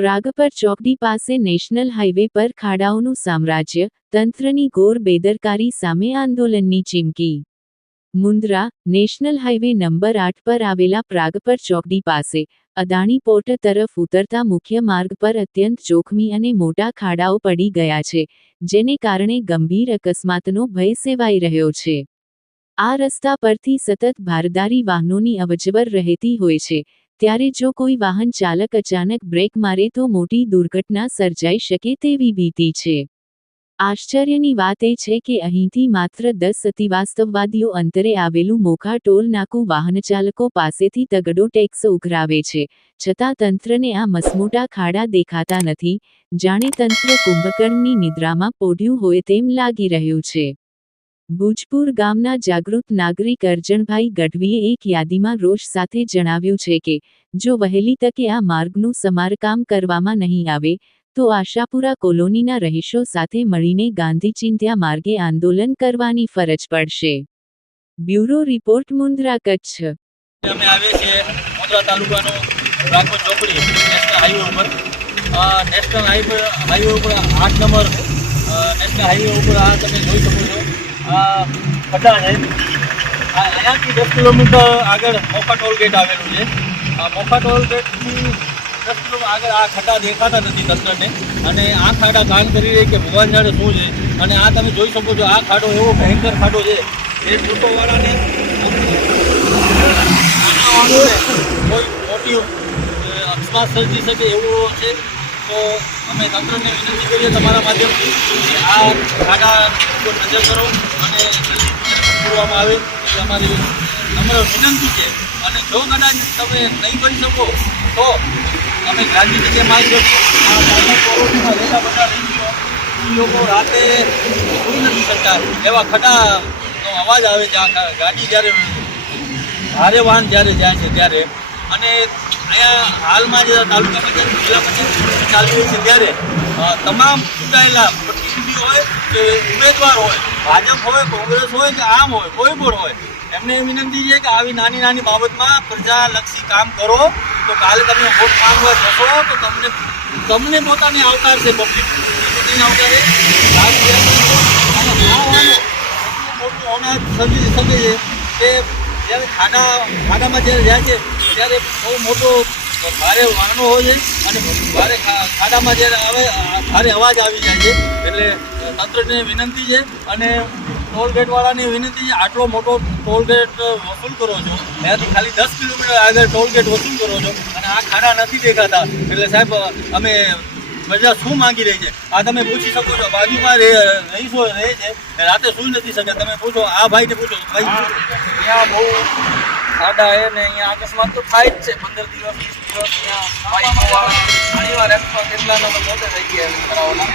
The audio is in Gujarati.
પ્રાગપર ચોકડી પાસે નેશનલ હાઈવે પર ખાડાઓનું સામ્રાજ્ય, તંત્રની ઘોર બેદરકારી સામે આંદોલનની ચીમકી. મુન્દ્રા, નેશનલ હાઈવે નંબર 8 પર આવેલા પ્રાગપર ચોકડી પાસે, અદાણી પોર્ટ તરફ ઉતરતા મુખ્ય માર્ગ પર અત્યંત જોખમી અને મોટા ખાડાઓ પડી ગયા છે, જેને કારણે ગંભીર અકસ્માતનો ભય સેવાઈ રહ્યો છે. આ રસ્તા પરથી સતત ભારદારી વાહનોની અવરજવર રહેતી હોય છે, ત્યારે જો કોઈ વાહન ચાલક અચાનક બ્રેક મારે તો મોટી દુર્ઘટના સર્જાઈ શકે તેવી ભીતિ છે. આશ્ચર્યની વાત એ છે કે અહીંથી માત્ર 10 અતિવાસ્તવવાદીઓ અંતરે આવેલું મોખા ટોલ નાકું વાહનચાલકો પાસેથી તગડો ટેક્સ ઉઘરાવે છે, છતાં તંત્રને આ મસમોટા ખાડા દેખાતા નથી, જાણે તંત્ર કુંભકર્ણની નિદ્રામાં પોઢ્યું હોય તેમ લાગી રહ્યું છે. ભુજપુર ગામના જાગૃત નાગરિક અરજણભાઈ ગઢવીએ એક યાદીમાં રોષ સાથે જણાવ્યું છે કે, જો વહેલી તકે આ માર્ગનું સમારકામ કરવામાં નહીં આવે, તો આશાપુરા કોલોનીના રહીશો સાથે મળીને ગાંધી ચિંધ્યા માર્ગે આંદોલન કરવાની ફરજ પડશે. Bureau report, Mundra, Kutch. અમે આવીએ છીએ મુન્દ્રા તાલુકાનો પ્રાગપર ચોકડી નેશનલ હાઈવે ઉપર. નેશનલ હાઈવે ઉપર 8 નંબર નેશનલ હાઈવે ઉપર આ તમે જોઈ શકો છો, આ ખડા છે. અહીંયાથી 10 કિલોમીટર આગળ મોખા ટોલ ગેટ આવેલું છે. આ મોખા ટોલ ગેટથી 10 કિલોમીટર આગળ આ ખડા દેખાતા નથી તંત્રને, અને આ ખાડા કામ કરી રહી કે ભગવાન જાણે શું છે. અને આ તમે જોઈ શકો છો, આ ખાડો એવો ભયંકર ખાડો છે એ ટૂંકોવાળાને કોઈ મોટી અકસ્માત સર્જી શકે એવું છે. તો અમે તંત્રને વિનંતી કરીએ તમારા માધ્યમથી કે આ ખાડા ઉપર નજર કરો અને કરવામાં આવે એ અમારી નમ્ર વિનંતી છે. અને જો કદાચ તમે નહીં કરી શકો તો અમે ગાંધી જગ્યાએ માગ કોરોનામાં રહેતા બધા રેન્જીઓ એ લોકો રાતે સુઈ નથી શકતા, એવા ખડાનો અવાજ આવે છે. આ ગાડી જ્યારે ભારે વાહન જ્યારે જાય છે ત્યારે, અને અહીંયા હાલમાં જે તાલુકા પંચાયત જિલ્લા પંચાયત ચાલી રહી છે ત્યારે તમામ ચૂંટાયેલા પ્રતિનિધિ હોય કે ઉમેદવાર હોય, ભાજપ હોય, કોંગ્રેસ હોય કે આમ હોય, કોઈ પણ હોય, એમને વિનંતી છે કે આવી નાની નાની બાબતમાં પ્રજાલક્ષી કામ કરો. તો કાલે તમે વોટ માંગવા જશો તો તમને પોતાને આવકારશે પબ્લિક, આવકારે. મોટું હોનાર સર્જી શકે છે કે જ્યારે ખાડામાં જ્યારે જાય છે ત્યારે બહુ મોટો ભારે વાહનો હોય છે, અને ભારે ખાડામાં જ્યારે આવે ભારે અવાજ આવી જાય છે. એટલે તંત્રને વિનંતી છે અને ટોલગેટવાળાને વિનંતી છે, આટલો મોટો ટોલગેટ વસૂલ કરો છો, ત્યાંથી ખાલી 10 કિલોમીટર આગળ ટોલગેટ વસૂલ કરો છો અને આ ખાડા નથી દેખાતા. એટલે સાહેબ, અમે પ્રજા શું માંગી રહી છે આ તમે પૂછી શકો છો. બાજુમાં રહીશો રહે છે, રાતે સૂઈ નથી શકે. તમે પૂછો, આ ભાઈને પૂછો, ભાઈ અહીંયા બહુ ખાડા છે ને અહીંયા અકસ્માત તો થાય જ છે. 15 દિવસ 20 દિવસ અહીંયા ઘણી વાર કેટલાના મોટે થઈ ગયા કરાવવાના.